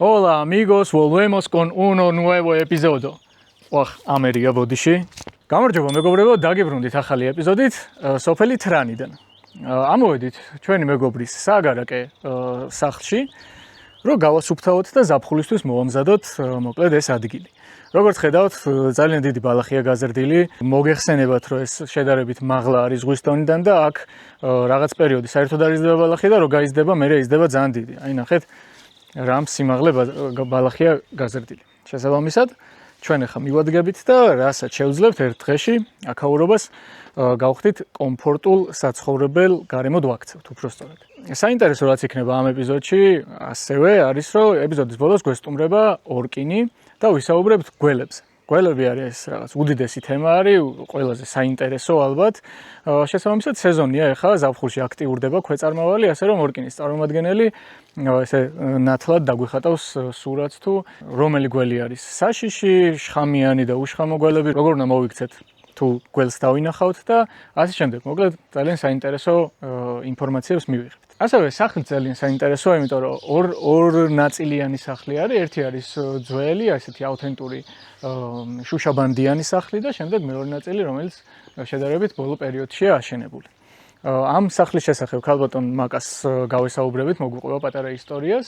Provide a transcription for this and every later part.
Hola amigos, volvemos con un nuevo episodio. ამერია ბოდიში. გამარჯობა მეგობრებო, დაგიბრუნდით ახალი ეპიზოდით სოფელი თრანიდან. ამოვედით ჩვენი მეგობრის სააგარაკე სახლში, რომ გავასუფთავოთ და ზაფხულისთვის მოვამზადოთ მოკლედ ეს ადგილი. როგორც ხედავთ, ძალიან დიდი ბალახია გაზრდილი. მოგეხსენებათ, რომ ეს შედარებით მაღლა არის ზღვის დონიდან და აქ რაღაც პერიოდი საერთოდ არ იზრდება ბალახი და რო გაიზრდება, მერე იზრდება ძალიან დიდი. აი ნახეთ, რამ სიმაღლე ბალახია გაზრდილი. შესაბამისად, ჩვენ ახლა მივადგებით და რასაც შევძლებთ ერთ დღეში აქაურობას გავხდით კომფორტულ საცხოვრებელ გარემოდ ვაქცევთ უბრალოდ. საინტერესო რაც იქნება ამ ეპიზოდში, ასევე არის რომ ეპიზოდის ბოლოს გვესტუმრება ორკინი და ვისაუბრებთ გველებზე. გველები არის რაღაც უდიდესი თემა არის, ყველაზე საინტერესო ალბათ. შესაბამისად სეზონია ახლა ზაფხულში აქტიურდება ქვეწარმავალი, ასე რომ ორკინის წარმომადგენელი ესე ნათლად დაგვიხატავს სურათს თუ რომელი გველი არის საშიში, შხამიანი და უშხამო გველები, როგორ უნდა მოვიქცეთ თუ გველს დავინახავთ და ასე შემდეგ. მოკლედ ძალიან საინტერესო ინფორმაციებს მივიღებთ. ასევე სახლი ძალიან საინტერესოა, იმიტომ რომ ორ ნაწილიანი სახლი არის. ერთი არის ძველი, ასეთი აუთენტური შუშაბანდიანი სახლი და შემდეგ მეორე ნაწილი, რომელიც შედარებით ბოლო პერიოდშია აშენებული. ამ სახლის შესახებ ქალბატონ მაკას გავესაუბრებით, მოგვიყვება პატარა ისტორიას.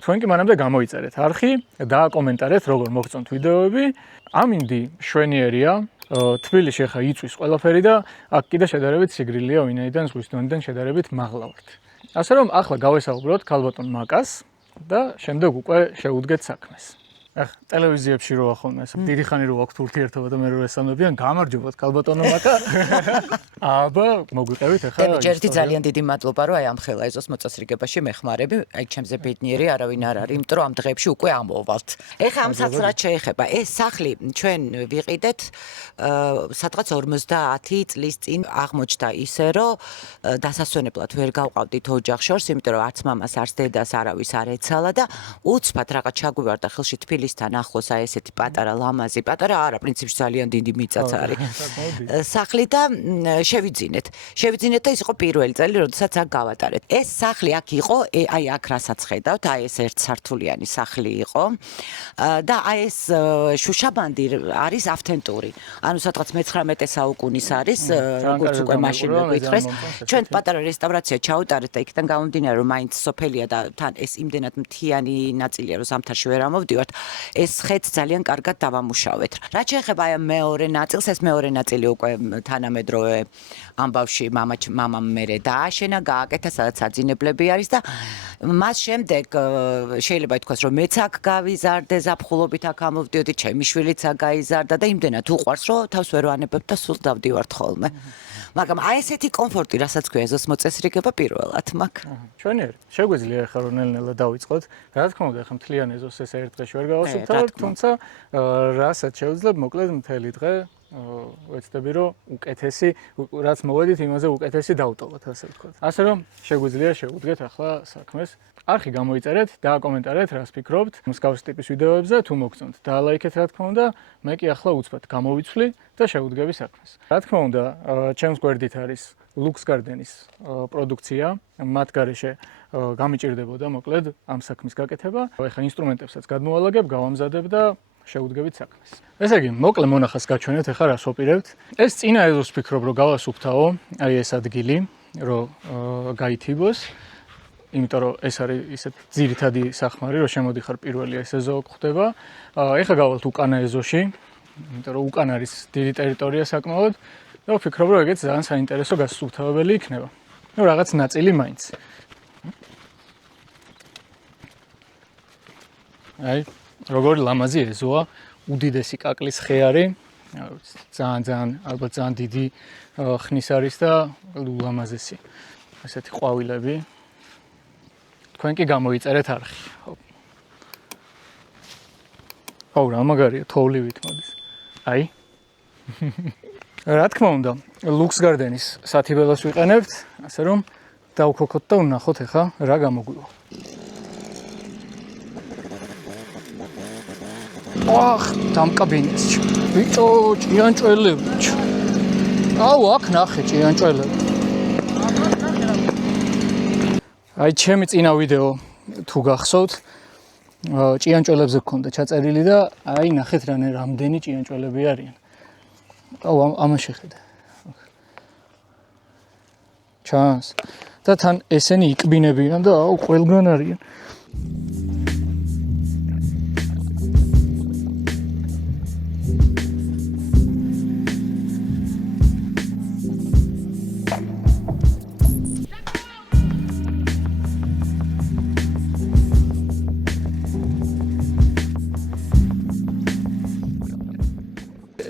თქვენ კი მანამდე გამოიწერეთ არხი, დააკომენტარეთ, როგორ მოგწონთ ვიდეოები. ამინდი შვენიერია, თბილისში ხა იწვის ყველაფერი და აქ კიდე შედარებით სიგრილია, ვინაიდან ზღვის დონიდან შედარებით მაღლა ვართ. ასე რომ ახლა გავესაუბროთ ქალბატონ მაკას და შემდეგ უკვე შევუდგეთ საქმეს. ტელევიზიებში რო ახონმე, დიდი ხანი რო აქვთ ურთიერთობა და მე რო ესწამებიან, გამარჯობათ ქალბატონო მაკა. აბა, მოგვიყევით ახლა. ჯერჯერობით ძალიან დიდი მადლობა, რომ აი ამ ხელა ეზოს მოწესრიგებაში მეხმარები, აი ჩემზე ბედნიერი არავინ არ არის, იმიტომ რომ ამ დღეებში უკვე ამოვალთ. ეხლა ამ სახლს რაც შეეხება, ეს სახლი ჩვენ ვიყიდეთ სადღაც 50 წლის წინ აღმოჩნდა ისე, რომ დასასვენებლად ვერ გავყავდით ოჯახ შორს, იმიტომ რომ არც მამას, არც დედას არავის არ ეცალა და უცბად რაღაც ჩაგვივარდა ხელში თბილისთან ახლოს აი ესეთი პატარა ლამაზი, პატარა არა, პრინციპში ძალიან დიდი მიწაც არის. სახლი და შევიძინეთ და ის იყო პირველი წელი, როდესაც აქ გავატარეთ. ეს სახლი აქ იყო, აი აქ რასაც ხედავთ, აი ეს ერთსართულიანი სახლი იყო და აი ეს შუშაბანდი არის ავთენტური. ანუ სადღაც მე-19 საუკუნის არის, როგორც უკვე მაშინ გითხრეს. ჩვენ პატარა რესტავრაცია ჩაუტარეთ და იქიდან გამომდინარე, რომ მაინც სოფელია და თან ეს იმდენად მთიანი ნაწილია, რომ ზამთარში ვერ ამოვდივართ. ეს ხეც ძალიან კარგად დავამუშავეთ. რაც შეეხება აი მეორე ნაწილს, ეს მეორე ნაწილი უკვე თანამედროვე ამბავში მამამ მერე დააშენა, გააკეთა, სადაც საძინებლები არის და მას შემდეგ შეიძლება ითქვას, რომ მეც აქ გავიზარდე, ზაფხულობით აქ ამოვდიოდი, ჩემი შვილიც აქ გაიზარდა და იმდენად უყვარს, რომ თავს ვერ ვანებებ და სულ დავდივართ ხოლმე. მაგრამ აი ესეთი კომფორტი, რასაც ქვია ეზოს მოწესრიგება პირველად მაქვს. ჩვენიერი. შეგვიძლია ახლა რომ ნელ-ნელა დავიწყოთ. რა თქმა უნდა, ახლა მთლიან ეზოს ეს ერთ დღეში ვერ გავასუფთავოთ, თუმცა რასაც შევძლებ, მოკლედ მთელი დღე ვეცდები რომ უკეთესი, რაც მოვედით, იმაზე უკეთესი დავტოვოთ, ასე ვთქვათ. ასე რომ შეგვიძლია შევუდგეთ ახლა საქმეს. არხი გამოიწერეთ, დააკომენტარეთ, რას ფიქრობთ მსგავსი ტიპის ვიდეოებზე, თუ მოგწონთ, დაალაიქეთ რა თქმა უნდა, მე კი ახლა უცბად გამოვიცვლი და შევუდგები საქმეს. რა თქმა უნდა, ჩემს გვერდით არის Lux Garden-ის პროდუქცია, მათ გარეშე გამიჭირდებოდა მოკლედ ამ საქმის გაკეთება. ეხლა ინსტრუმენტებსაც გადმოვალაგებ, გავამზადებ და შევუდგებით საქმეს. ესე იგი, მოკლე მონახას გაჩვენეთ, ეხლა რას ვაპირებთ. ეს წინა ეზოს ვფიქრობ, რომ გავასუფთავო, აი ეს ადგილი, რომ გაითიბოს. იმიტომ რომ ეს არის ისეთ ძირითადი სახმარი, რომ შემოდიხარ პირველი ეს ეზო ხდება. ეხლა გავალთ უკანა ეზოში, იმიტომ რომ უკან არის დიდი ტერიტორია საკმაოდ და ვფიქრობ, რომ ეგეც ძალიან საინტერესო გასუფთავებელი იქნება. ნუ რაღაც ნაწილი მაინც. აი, როგორი ლამაზი ეზოა, უდიდესი კაკლის ხე არის. ძალიან ალბათ ძალიან დიდი ხნის არის და ულამაზესი. ესეთი ყვავილები. თქვენ კი გამოიწერეთ არხი. აუ, რა მაგარია, თოვლივით მოდის. აი. რა თქმა უნდა, Lux Garden-ის სათიბელოს ვიყენებთ, ასე რომ დავქოქოთ და ვნახოთ ახლა რა გამოგვივა. აх, დამკაბინეს. ბიჭო, ჭიანჭველები. აუ, აქ ნახე ჭიანჭველები. აი ჩემი წინა ვიდეო თუ გახსოვთ, ჭიანჭველებზე გქონდა ჩაწერილი და აი ნახეთ რამდენი ჭიანჭველები არიან. ამას შეხედე. ჩანს. და თან ესენი იყბინებიან და ყველგან არიან.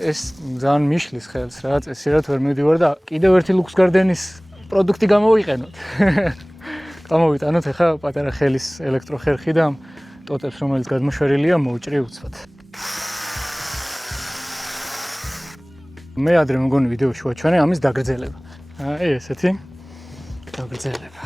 ეს ძალიან მიშლის ხელს რა, წესიერად ვერ მივდივარ და კიდევ ერთი ლუქს გარდენის პროდუქტი გამოვიყენოთ. გამოვიტანოთ ახლა პატარა ხელის ელექტროხერხი და ტოტებს რომელიც გადმოშვერილია მოვჭრი უცბად. მე ადრე მგონი ვიდეოში ვაჩვენე ამის დაგრძელება. აი ესეთი დაგრძელება.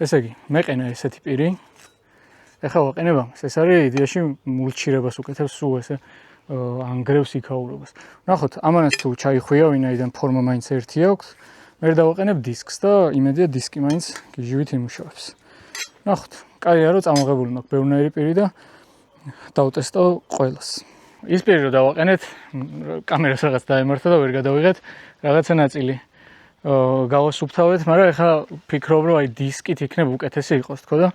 ესე იგი, მეყენა ესეთი პირი. ეხლა ვაყენებ ამას. ეს არის იდეაში მულჩირებას უკეთებს სულ ესე ანგრევს იქაურობას. ნახოთ, ამანაც თუ ჩაიხვია, ვინაიდან ფორმა მაინც ერთი აქვს, მე დავაყენებ დისკს და იმედია დისკი მაინც გიჟივით იმუშავებს. ნახოთ, კაია რომ წამოღებული მაქვს ბევრნაირი პირი და დავტესტო ყველას. ის პირი რომ დავაყენეთ, კამერას რაღაც დაემართა და ვერ გადავიღეთ რაღაცა ნაწილი. გავასუფთავეთ, მაგრამ ეხლა ფიქრობ რომ აი დისკით იქნებ უკეთესი იყოს თქო და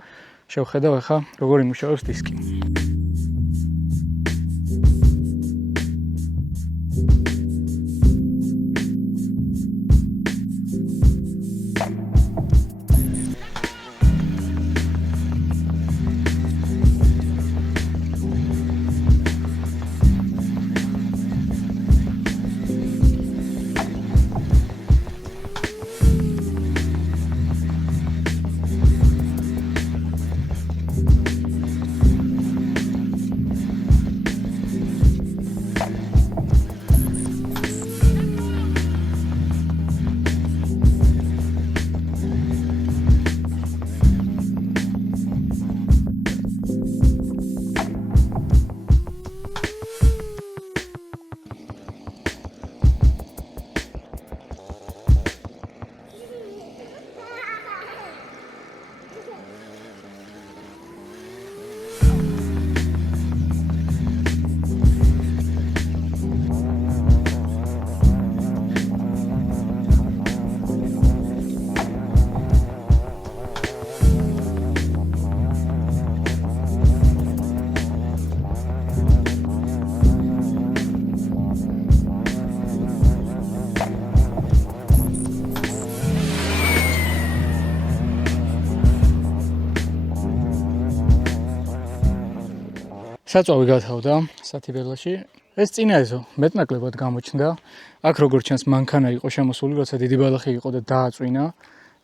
შევხედავ ეხლა როგორ იმუშავებს დისკი. საწვავი გათავდა სათიბელაში. ეს წინა ეზო მეტნაკლებად გამოჩნდა. აქ როგორც ჩანს მანქანა იყო შემოსული, როცა დიდი ბალახი იყო და დააწვინა.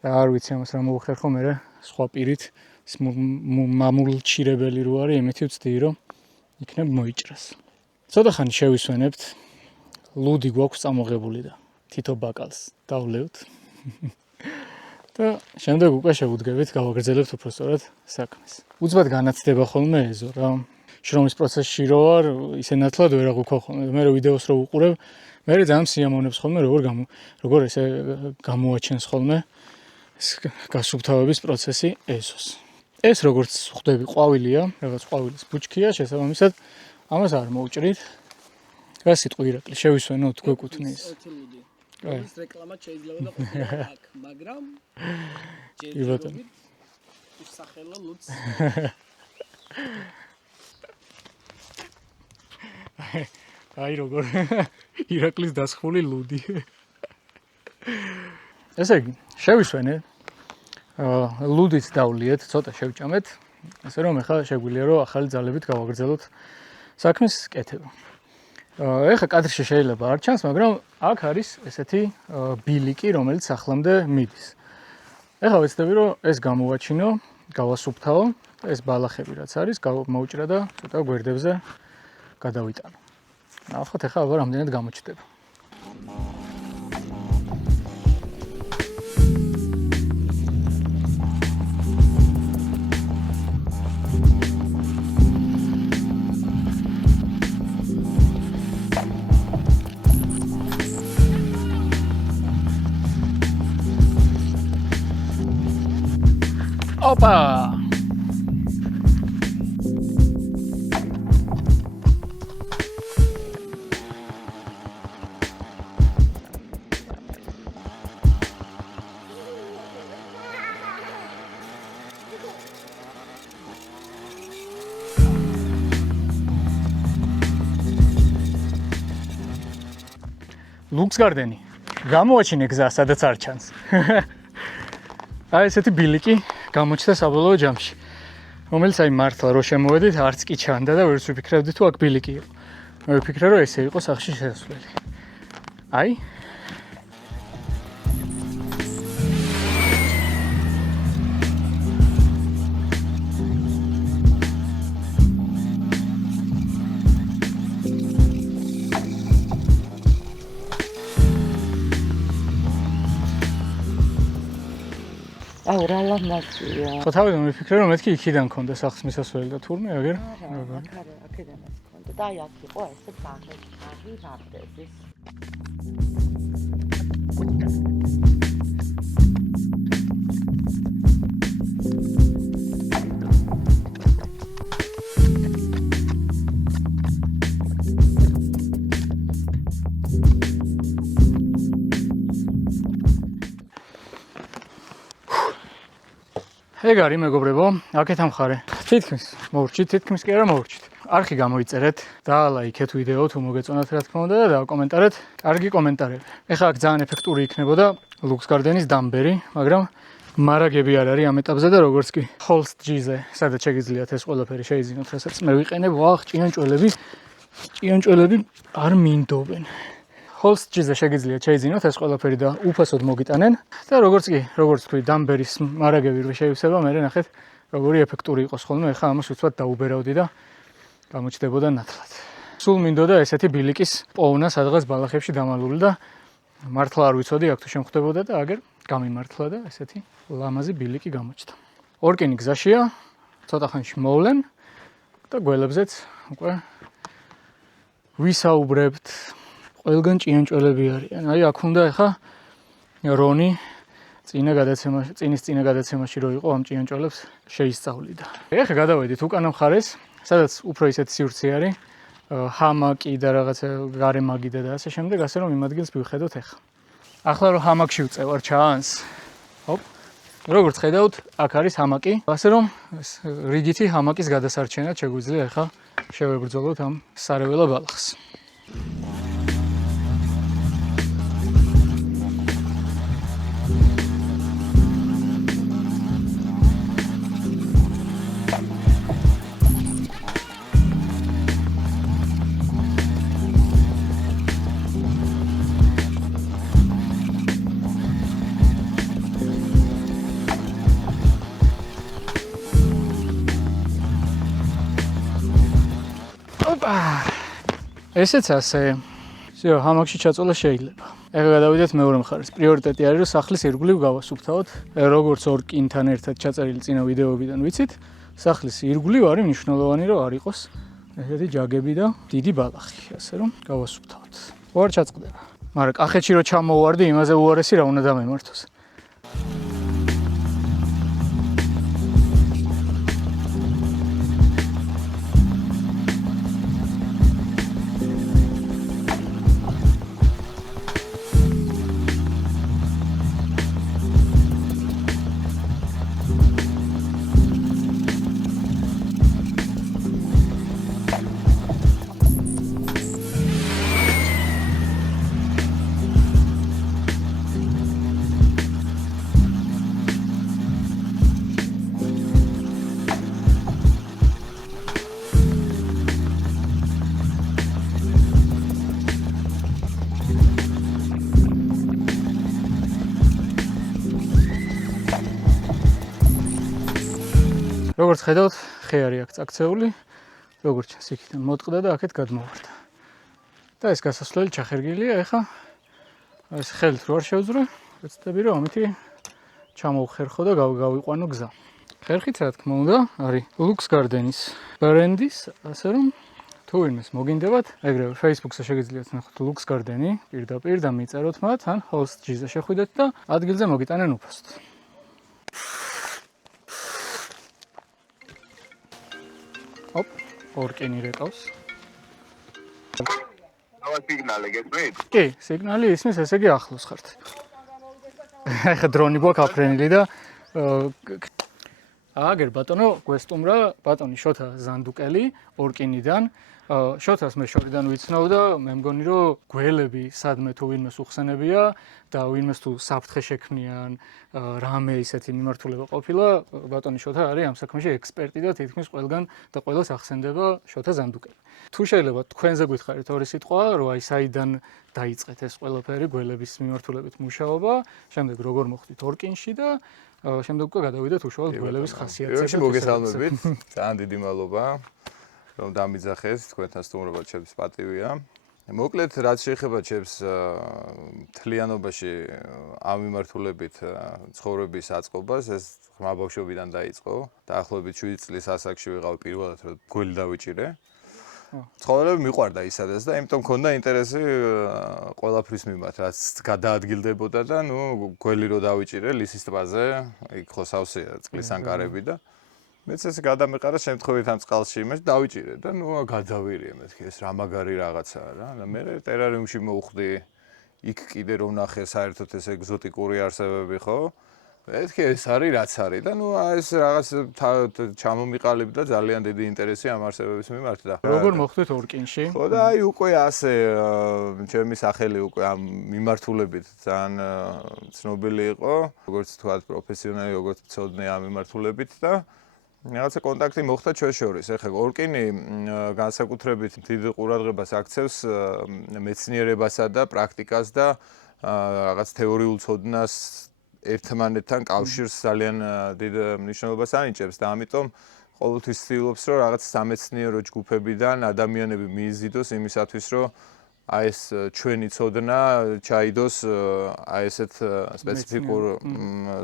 და არ ვიცი ამას რა მოუხერხო, მე სხვა პირით მამულჩირებელი რო არის, იმითი ვწდი რომ იქნებ მოიჭრას. ცოტა ხანი შევისვენებთ. ლუდი გვაქვს წამოღებული და თითო ბაკალს დავლევთ. და შემდეგ უკვე შევუდგებით, გავაგრძელებთ უფრო სწორად საქმეს. უცბად განაცდება ხოლმე ეზო რა. შრომის პროცესში რო ვარ, ისე ნათლად ვერ აღვიქვა ხოლმე. მე რო ვიდეოს რო ვუყურებ, მე ძალიან სიამოვნებს ხოლმე როგორ ესე გამოაჩენს ხოლმე გასუფთავების პროცესი ეზოს. ეს როგორც ხვდები, ყვავილია, რაღაც ყვავილის ბუჩქია, შესაბამისად ამას არ მოვჭრით. რა სიტყვა ირაკლი, შევისვენოთ გვეკუთვნის. ეს რეკლამა შეიძლება და ყოფილიყო აქ, მაგრამ იბატონო. უსახელო ლუც. აი როგორ ირაკლის დასხული ლუდი. ესე იგი, შევისვენე. ლუდით დავლიეთ, ცოტა შევჭამეთ. ასე რომ ახლა შეგვიძლია რომ ახალი ძალებით გავაგრძელოთ საქმის კეთება. ეხლა კადრში შეიძლება არ ჩანს, მაგრამ აქ არის ესეთი ბილიკი, რომელიც ახლამდე მიდის. ეხლა ვეცდები რომ ეს გამოვაჩინო, გავასუფთავო, ეს ბალახები რაც არის, მოვჭრა და ცოტა გვერდებზე გადავიტანო. ნახოთ ახლა აბა რამდენად გამოჩნდება. ოპა! ლუქს გარდენი. გამოაჩინე გზა, სადაც არ ჩანს. აი ესეთი ბილიკი გამოჩნდა საბოლოო ჯამში. რომელიც აი მართლა რო შემოვედით, არც კი ჩანდა და ვერც ვიფიქრებდი თუ აქ ბილიკი იყო. მე ვიფიქრე რომ ესე იყო სახლში შესასვლელი. აი აუ რა ლამაზია. ხო თავიდან ვიფიქრე რომ მეთქი იქიდან მქონდა სახლს მისასვლელი და თურმე აგერ აქედანაც მქონდა და აი აქ იყო ესე ბაღი ვარდების. ეგ არის მეგობრებო, აქეთ ამხარე. თითქმის კი არა მოვურჩით. არხი გამოიწერეთ, დაალაიქეთ ვიდეო თუ მოგეწონათ რა თქმა უნდა და დავაკომენტარეთ. კარგი კომენტარები. ეხლა აქ ძალიან ეფექტური იქნებოდა ლუქს გარდენის დამბერი, მაგრამ მარაგები არ არის ამ ეტაპზე და როგორც კი ჰოლსტ ჯიზე, სადაც შეგიძლიათ ეს ყველაფერი შეიძინოთ, რასაც მე ვიყენებ, ვახ, ჭიანჭველები არ მინდობენ. ჰოლსტ ჯიზე შეგიძლიათ შეიძინოთ ეს ყველაფერი და უფასოდ მოგიტანენ და როგორც თქვი, დამბერის მარაგები რო შეივსება, მე ნახეთ როგორი ეფექტური იყოს ხოლმე. ეხლა ამას უცბად დაუბერავდი და გამოჩნდებოდა ნათლად. სულ მინდოდა ესეთი ბილიკის პოვნა სადღაც ბალახებში დამალული და მართლა არ ვიცოდი აქ თუ შემხვდებოდა და აგერ გამიმართლა და ესეთი ლამაზი ბილიკი გამოჩნდა. ორკინი გზაშია, ცოტა ხანში მოვლენ და გველებზეც უკვე ვისაუბრებთ. ყველგან ჭიანჭველები არიან. აი აქ უნდა ეხა რონი წინის წინა გადაცემაში რო იყო ამ ჭიანჭველებს შეისწავლიდა. ეხა გადავედით უკანა მხარეს, სადაც უფრო ისეთი სივრცე არის, ჰამაკი და რაღაცა გარემაგიდა და ასე შემდეგ, ასე რომ იმ ადგილს მივხედოთ ეხა. ახლა რომ ჰამაკში ვწევარ ჩანს. ჰოპ. როგორც ხედავთ, აქ არის ჰამაკი, ასე რომ რიგითი ჰამაკის გადასარჩენად შეგვიძლია ეხა შევებრძოლოთ ამ სარეველა ბალახს. ესეც ასე. всё, ჰამაკში ჩაწოლა შეიძლება. ეხლა გადავიდეთ მეორე მხარეს. პრიორიტეტი არის რომ სახლის ირგვლივ გავასუფთავოთ. როგორც ორკინთან ერთად ჩაწერილი წინა ვიდეოებიდან ვიცით, სახლის ირგვლივ არის მნიშვნელოვანი რომ არ იყოს ესეთი ჯაგები და დიდი ბალახი, ასე რომ გავასუფთავოთ. უარ ჩაწყდება. მაგრამ კახეთში რო ჩამოვარდი, იმაზე უარესი რა უნდა დამემართოს. როგორც ხედავთ, ხე არის აქ წაქცეული, როგორც ჩანს იქიდან მოტყდა და აქეთ გადმოვარდა. და ეს გასასვლელი ჩახერგილია, ეხა ეს ხელით რო არ შევძრე, ვეცდები რომ ამითი ჩამოვხერხო და გავიყვანო გზა. ხერხით რა თქმა უნდა, არის ლუქს გარდენის ბრენდის, ასე რომ თუ ვინმეს მოგინდებათ, ეგრევე Facebook-ზე შეგიძლიათ ნახოთ ლუქს გარდენი პირდაპირ და მიწეროთ მათ, ან ჰოლსტ ჯიზე შეხვიდეთ და ადგილზე მოგიტანენ უფასოდ. ოპ, ორკინი რეკავს. ავა სიგნალი გესმით? კი, სიგნალი ისმის, ესე იგი ახლოს ხართ. ეხა დრონი გვაქვს აფრენილი და აგერ ბატონო, გვესტუმრა ბატონი შოთა ზანდუკელი ორკინიდან. შოთას მე შორიდან ვიცნობ და მე მგონი რომ გველები სადმე თუ ვინმეს უხსენებია და ვინმეს თუ საფრთხე შექმნიან რამე ისეთი მიმართულება ყოფილა, ბატონი შოთა არის ამ საქმეში ექსპერტი და თითქმის ყველგან და ყველას ახსენდება შოთა ზანდუკელი. თუ შეიძლება თქვენზე გითხარით ორი სიტყვა, რომ აი საიდან დაიწყეთ ეს ყველაფერი გველების მიმართულებით მუშაობა, შემდეგ როგორ მოხვდით ორკინში და შემდეგ უკვე გადავიდეთ უშუალოდ გველების ხასიათზე. მოგესალმებით. ძალიან დიდი მადლობა. რომ დამიძახეს თქვენთან სტუმრობა ჩემს პატივია. მოკლედ რაც შეეხება ჩემს თლიანობაში ამ მიმართულებით ცხოვრების აწყობას, ეს ღრმა ბავშვობიდან დაიწყო. დაახლოებით 7 წლის ასაკში ვიყავ პირველად რომ გველი დავიჭირე. ცხოვრება მიყვარდა ისადაც და იმიტომ მქონდა ინტერესი ყველაფრის მიმართ, რაც გადაადგილდებოდა და ნუ გველი რო დავიჭირე ლისის ტბაზე, იქ ხო სავსეა წყლის ანკარები და მეც ეს გადამეყარა შემთხვევით ამ წყალში იმას დავიჭირე და ნუ გადავირიე მეთქი ეს რა მაგარი რაღაცაა რა და მე ტერარიუმში მოვხვდი იქ კიდე რომ ნახე საერთოდ ეს ეგზოტიკური არსებები ხო მეთქი ეს არის რაც არის და ნუ ეს რაღაც ჩამომიყალიბდა ძალიან დიდი ინტერესი ამ არსებების მიმართ და როგორ მოხვდით ორკინში? ხო და აი უკვე ასე ჩემი სახელი უკვე ამ მიმართულებით ძალიან ცნობილი იყო როგორც თქვა პროფესიონალი როგორც მცოდნე ამ მიმართულებით და რაღაცა კონტაქტი მოხდა ჩვენ შორის. ეხლა ორკინი განსაკუთრებით დიდ ყურადღებას აქცევს მეცნიერებასა და პრაქტიკას და რაღაც თეორიულ ცოდნას ერთმანეთთან კავშირს ძალიან დიდ მნიშვნელობას ანიჭებს და ამიტომ ყოველთვის ცდილობს რომ რაღაც სამეცნიერო ჯგუფებიდან ადამიანები მიიზიდოს იმისათვის რომ აი ეს ჩვენი ცოდნა ჩაიდოს აი ესეთ სპეციფიკურ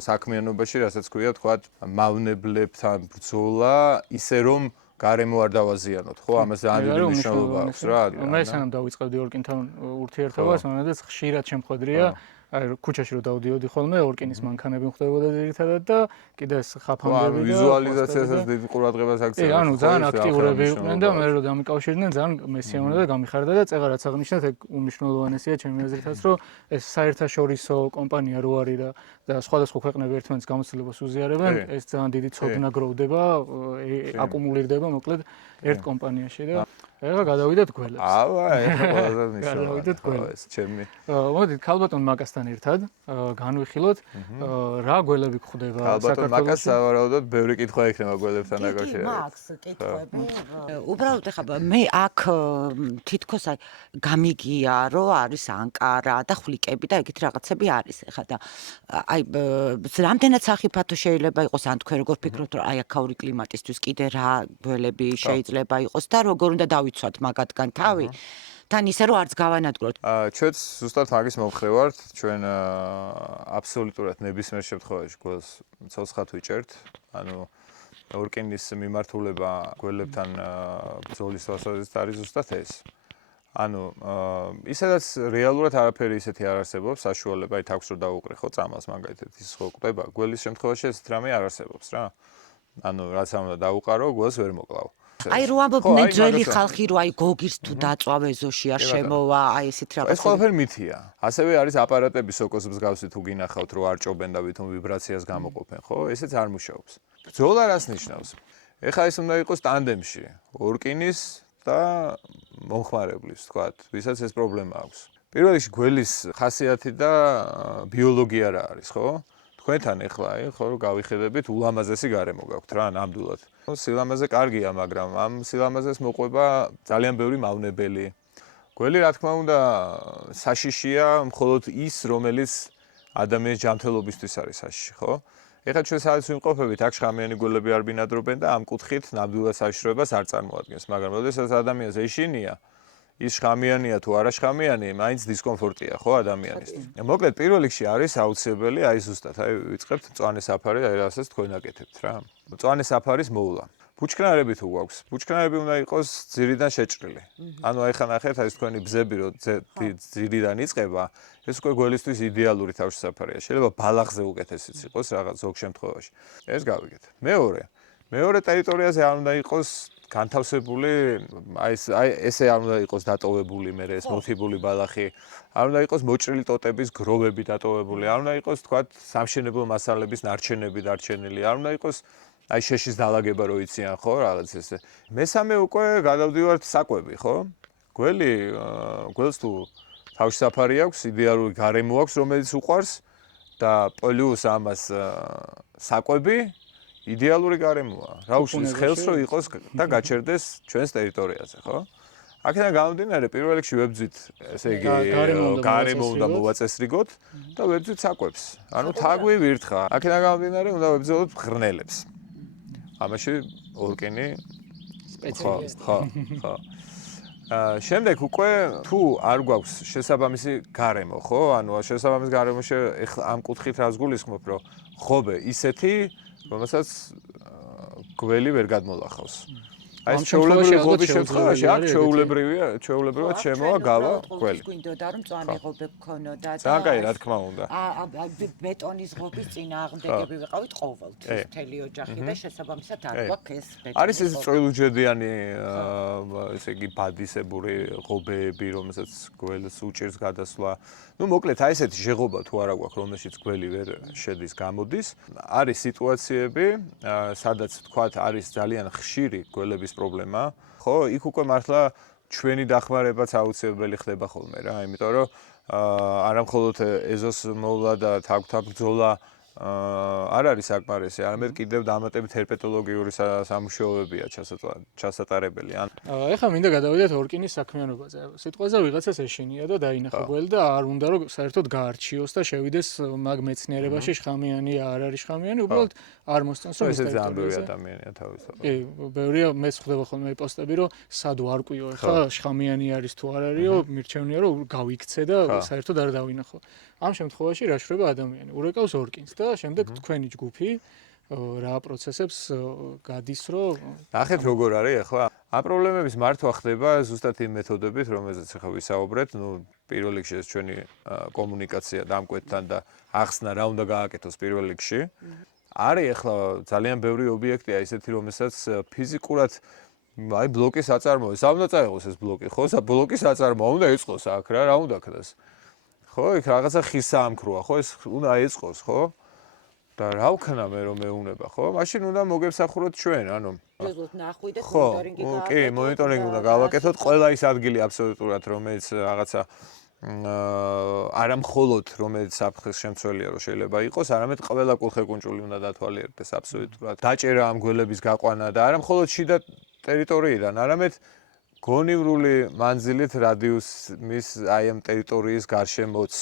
საქმიანობაში, რასაც ქვია თქვათ მავნებლებთან ბრძოლა, ისე რომ გარემო არ დავაზიანოთ, ხო? ამას ძალიან დიდი მნიშვნელობა აქვს რა. მე სანამ დავიწყებდი ორკინთან ურთიერთობას, მანამდეც ხშირად შემხვედრია აი ქუჩაში რომ დავდიოდი ხოლმე ორკინის მანქანები მხვდებოდა ძირითადად და კიდე ეს ხაფანგები და ვიზუალიზაციასაც დიდი ყურადღებას აქცევენ. ანუ ძალიან აქტიურები იყვნენ და მე რომ დამიკავშირდნენ ძალიან მესიამოვნე და გამიხარდა და წეღა რაც აღნიშნეთ ეგ უმნიშვნელოვანესია ჩემი აზრითაც რომ ეს საერთაშორისო კომპანია რო არის და სხვადასხვა ქვეყნები ერთმანეთს გამოცდილებას უზიარებენ ეს ძალიან დიდი ცოდნა გროვდება აკუმულირდება მოკლედ ერთ კომპანიაში და ეხლა გადავიდეთ გველებს. ავა, ეხლა ყველაზე მნიშვნელოვანი. გადავიდეთ გველებს. ეს ჩემი. მოდით ქალბატონ მაკასთან ერთად განვიხილოთ რა გველები გვხვდება საქართველოში. ქალბატონ მაკას სავარაუდოდ ბევრი კითხვა ექნება გველებთან დაკავშირებით. კი, მაქვს კითხვები. უბრალოდ ეხლა მე აქ თითქოს აი გამიგია რომ არის ანკარა და ხვლიკები და ეგეთი რაღაცები არის ეხლა და აი რამდენად სახიფათო შეიძლება იყოს ან თქვენ როგორ ფიქრობთ რომ აი აქაური კლიმატისთვის კიდე რა გველები შეიძლება იყოს და როგორ უნდა დავიცვათ მაგათგან თავი თან ისე რომ არც გავანადგუროთ. ჩვენც ზუსტად მაგის მომხრე ვართ, ჩვენ აბსოლუტურად ნებისმიერ შემთხვევაში გველს ცოცხლად ვიჭერთ. ანუ ორკინის მიმართულება გველებთან ბრძოლის თვალსაზრისით არის ზუსტად ეს. ანუ ისედაც რეალურად არაფერი ისეთი არ არსებობს, საშუალება აი თავს რომ დაუყრე ხო წამალს მაგალითად ის ხო კვდება, გველის შემთხვევაში ეს რამე არ არსებობს რა. ანუ რაც ამ უნდა დაუყარო, გველს ვერ მოკლავ. აი რო ამბობდნენ ძველი ხალხი რომ აი გოგირს თუ დაწვავ ეზოში არ შემოვა აი ესეთ რაღაცა. ეს ყველაფერი მითია. ასევე არის აპარატები სოკოს მსგავსი თუ გინახავთ რომ არ ჭობენ და ვითომ ვიბრაციას გამოყოფენ, ხო? ესეც არ მუშაობს. ბრძოლა რას ნიშნავს? ეხლა ეს უნდა იყოს ტანდემში, ორკინის და მომხმარებლის, თქვათ, ვისაც ეს პრობლემა აქვს. პირველ რიგში გველის ხასიათი და ბიოლოგია რა არის, ხო? თქვენთან ეხლა აი ხო რომ გავიხედებით ულამაზესი გარემო გაქვთ რა ნამდვილად. სილამაზე კარგია, მაგრამ ამ სილამაზეს მოყვება ძალიან ბევრი მავნებელი. გველი რა თქმა უნდა საშიშია მხოლოდ ის, რომელიც ადამიანის ჯანმრთელობისთვის არის საშიში, ხო? ეხლა ჩვენ სადაც ვიმყოფებით, აქ შხამიანი გველები არ ბინადრობენ და ამ კუთხით ნამდვილად საშიშროებას არ წარმოადგენს, მაგრამ როდესაც ადამიანს ეშინია ის შხამიანია თუ არა შხამიანი, მაინც დისკომფორტია ხო ადამიანისთვის. მოკლედ პირველ რიგში არის აუცილებელი აი ზუსტად, აი ვიწყებთ მწვანე საფარი, აი რასაც თქვენ აკეთებთ რა. მწვანე საფარის მოვლა. ბუჩქნარები თუ გვაქვს, ბუჩქნარები უნდა იყოს ძირიდან შეჭრილი. ანუ აი ხა ნახეთ, აი თქვენი ბზები რო ძირიდან იწყება, ეს უკვე გველისთვის იდეალური თავშესაფარია. შეიძლება ბალახზე უკეთესიც იყოს რაღაც ზოგ შემთხვევაში. ეს გავიგეთ. მეორე ტერიტორიაზე არ უნდა იყოს განთავსებული აი ესე არ უნდა იყოს დატოვებული მე ეს მოთიბული ბალახი არ უნდა იყოს მოჭრილი ტოტების გროვები დატოვებული არ უნდა იყოს თქვა სამშენებლო მასალების ნარჩენები დარჩენილი არ უნდა იყოს აი შეშის დალაგება რო იციან ხო რაღაც ესე მესამე უკვე გადავდივართ საკვები ხო გველს თუ თავში საფარი აქვს იდეალური გარემო აქვს რომელიც უყვარს და პლუს ამას საკვები იდეალური გარემოა რა უშლის ხელს რო იყოს და გაჩერდეს ჩვენს ტერიტორიაზე ხო აქედან გამომდინარე პირველ რიგში ვებძვით ესე იგი გარემო უნდა მოვაწესრიგოთ და ვებძვით საკვებს ანუ თაგვი ვირთხა აქედან გამომდინარე უნდა ვებძოლოთ ღრნელებს ამაში ორკინი სპეციალისტი ხო შემდეგ უკვე თუ არ გვაქვს შესაბამისი გარემო ხო ანუ შესაბამის გარემოში ამ კუთხით რას გულისხმობ რომ ხობე ისეთი რომელსაც გველი ვერ გადმოლახავს აი ჩვეულებრივი ღობის შემთხვევაში აქ ჩვეულებრივად შემოვა გავა გველი გვინდოდა რომ მწვანე ღობე გქონოდა და ძალიან რა თქმა უნდა ბეტონის ღობის წინააღმდეგები ვიყავით ყოველთვის მთელი ოჯახი და შესაბამისად არ გვაქვს ეს ბეტონის არის ეს წვრილუჯედიანი ესე იგი ბადისებური ღობეები რომელსაც გველს უჭირს გადასვლა ну მოკლედ აი ესეთი შეღობა თუ არა გვაქვს რომელშიც გველი ვერ შედის გამოდის არის სიტუაციები სადაც თქვათ არის ძალიან ხშირი გველების პრობლემა ხო იქ უკვე მართლა ჩვენი დახმარებაც აუცილებელი ხდება ხოლმე რა იმიტომ რომ არა მხოლოდ ეზოს მოვლა და თაგვ ბრძოლა არ არის საკმარისი არამედ კიდევ დამატებით ჰერპეტოლოგიური სამუშაოებია ჩასატარებელი ან ეხლა მინდა გადავიდეთ ორკინის საქმიანობაზე სიტყვაზე ვიღაცას ეშინია და დაინახა გველი და არ უნდა რომ საერთოდ გაარჩიოს და შევიდეს მაგ მეცნიერებაში შხამიანი არ არის შხამიანი უბრალოდ არ მოსწონს რომ ეს ძალიან ბევრი ადამიანია თავისთავად კი ბევრია მეც ხვდება ხოლმე პოსტები რომ სად ვარკვიო ეხლა შხამიანი არის თუ არ არისო მირჩევნია რომ გავიქცე და საერთოდ არ დავინახო ამ შემთხვევაში რა შრება ადამიანი ურეკავს ორკინს და შემდეგ თქვენი ჯგუფი რა პროცესებს გადის რომ ნახეთ როგორ არის ახლა ამ პრობლემების მართვა ხდება ზუსტად იმ მეთოდებით რომელზეც ახლა ვისაუბრეთ ნუ პირველ რიგში ეს ჩვენი კომუნიკაცია დამკვეთთან და ახსნა რა უნდა გააკეთოს პირველ რიგში არის ახლა ძალიან ბევრი ობიექტია ისეთი რომელსაც ფიზიკურად აი ბლოკის აწარმოა სა უნდა წაიღოს ეს ბლოკი ხო სა ბლოკის აწარმოა უნდა ეწყოს აქ რა უნდა ქნას ხო იქ რაღაცა ხის საამქროა ხო ეს უნდა ეწყოს ხო და რა ვქნა მე რომ მეუნება ხო მაშინ უნდა მოგებსახუროთ ჩვენ ანუ ნახვი და მონიტორინგი გააკეთოთ კი მონიტორინგი უნდა გავაკეთოთ ყველა ის ადგილი აბსოლუტურად რომელიც რაღაცა არა მხოლოდ რომელიც საფრთხის შემცველია რომ შეიძლება იყოს არამედ ყველა კუთხე-კუნჭული უნდა დათვალიერდეს აბსოლუტურად დაჭერა ამ გველების გაყვანა და არა მხოლოდ შიდა ტერიტორიიდან არამედ გონივრული მანძილით რადიუსის აი ამ ტერიტორიის გარშემოც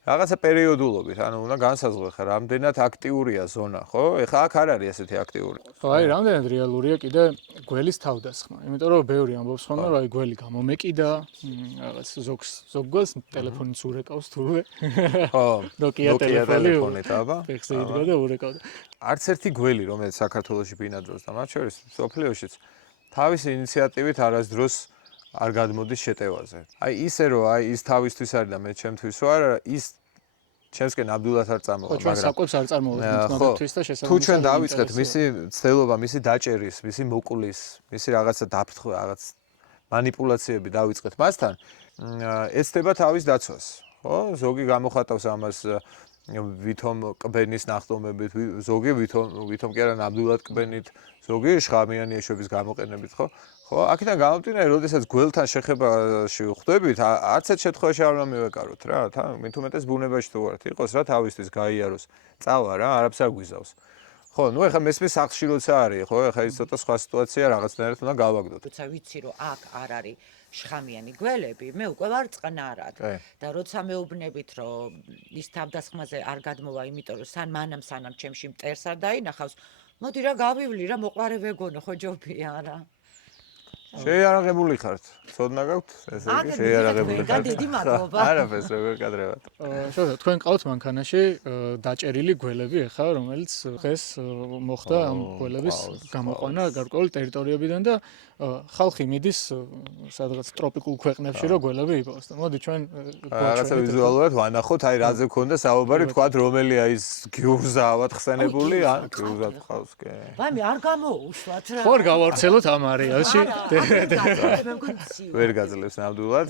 რაღაცა პერიოდულობით, ანუ უნდა განსაზღვროთ ხა რამდენად აქტიურია ზონა, ხო? ეხლა აქ არ არის ესეთი აქტიური. ხო, აი რამდენად რეალურია კიდე გველის თავდასხმა, იმიტომ რომ ბევრი ამბობს ხოლმე რომ აი გველი გამომეკიდა, რაღაც ზოგ გველს ტელეფონიც ურეკავს თურმე. ხო, Nokia ტელეფონით, აბა. ფეხზე იდგა და ურეკავდა. არც ერთი გველი, რომელიც საქართველოში ბინადრობს და მათ შორის სოფლიოშიც თავისი ინიციატივით არასდროს არ გადმოდის შეტევაზე. აი ისე რომ აი ის თავისთვის არის და მე ჩემთვის ვარ, ის ჩემსკენ ნამდვილად არ წამოვა, მაგრამ ჩვენ საკვებს არ წარმოვიდგინთ მაგათთვის და შესაძლოა. თუ ჩვენ დავიწყეთ მისი ცდელობა, მისი დაჭერის, მისი მოკვლის, მისი რაღაცა დაფრთხვა, რაღაც манипуляციები დავიწყეთ მასთან, ეცდება თავის დაცვას, ხო? ზოგი გამოხატავს ამას ვითომ კბენის ნახტომებით, ზოგი ვითომ კი არა ნამდვილად კბენით, ზოგი შხამიანი ეშვების გამოყენებით, ხო? ხო, აქედან გამომდინარე, როდესაც გველთან შეხებაში ხვდებით, არც ერთ შემთხვევაში არ უნდა მივეკაროთ რა, მით უმეტეს ბუნებაში თუ ვართ, იყოს რა თავისთვის გაიაროს. წავა რა, არაფერს არ გვიზავს. ხო, ნუ ეხლა მესმის სახლში როცა არის, ხო, ეხლა ის ცოტა სხვა სიტუაცია რაღაცნაირად უნდა გავაგდოთ. როცა ვიცი რომ აქ არ არის შხამიანი გველები, მე უკვე ვარ წყნარად და როცა მეუბნებით რომ ის თავდასხმაზე არ გადმოვა, იმიტომ რომ სანამ ჩემში მტერს არ დაინახავს, მოდი რა გავივლი რა მოყარე ვეგონო ხო ჯობია რა. შეიარაღებული ხართ. ცოდნა გაქვთ ესე იგი შეიარაღებული ხართ. დიდი მადლობა. არაფერს როგორ კადრებად. შევხედოთ, თქვენ ყავთ მანქანაში დაჭერილი გველები ახლა, რომელიც დღეს მოხდა ამ გველების გამოყვანა გარკვეული ტერიტორიებიდან და ხალხი მიდის სადღაც ტროპიკულ ქვეყნებში რომ გველები იპოვოს. და მოდი ჩვენ რაღაცა ვიზუალურად ვანახოთ, აი რაზე გქონდა საუბარი, თქვათ რომელია ის გიურზავად ხსენებული, ან გიურზად ხავს კი. ვაიმე არ გამოუშვათ რა. ხوار გავავრცელოთ ამ არეალში. ვერ გაძლევს ნამდვილად.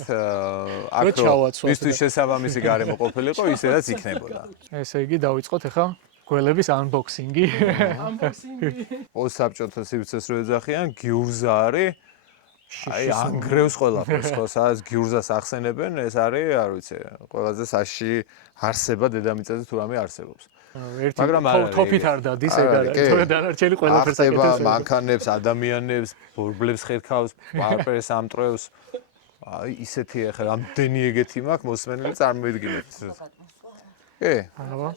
აქ რო ჩავაცვალოთ. მისთვის შესაბამისი გარემო ყოფილიყო, ისედაც იქნებოდა. ესე იგი დავიწყოთ ახლა გველების unboxing-ი. ოსაბჭოთა სივრცეს რო ეძახიან, გიურზა არის აი ანგრევს ყველაფერს, ხო, სადაც გიურზას ახსენებენ, ეს არის, არ ვიცი, ყველაზე საში არსება დედამიწაზე თუ რამე არსებობს. მაგრამ თოფით არ დადის ეგ არის, თორე დანარჩენი ყველაფერს აკეთებს. აკეთებს. მანქანებს, ადამიანებს, ბორბლებს ხერხავს, პარპერს ამტრევს. აი ისეთი ახლა რამდენი ეგეთი მაქვს მოსმენილი წარმოიდგინეთ. კი. აბა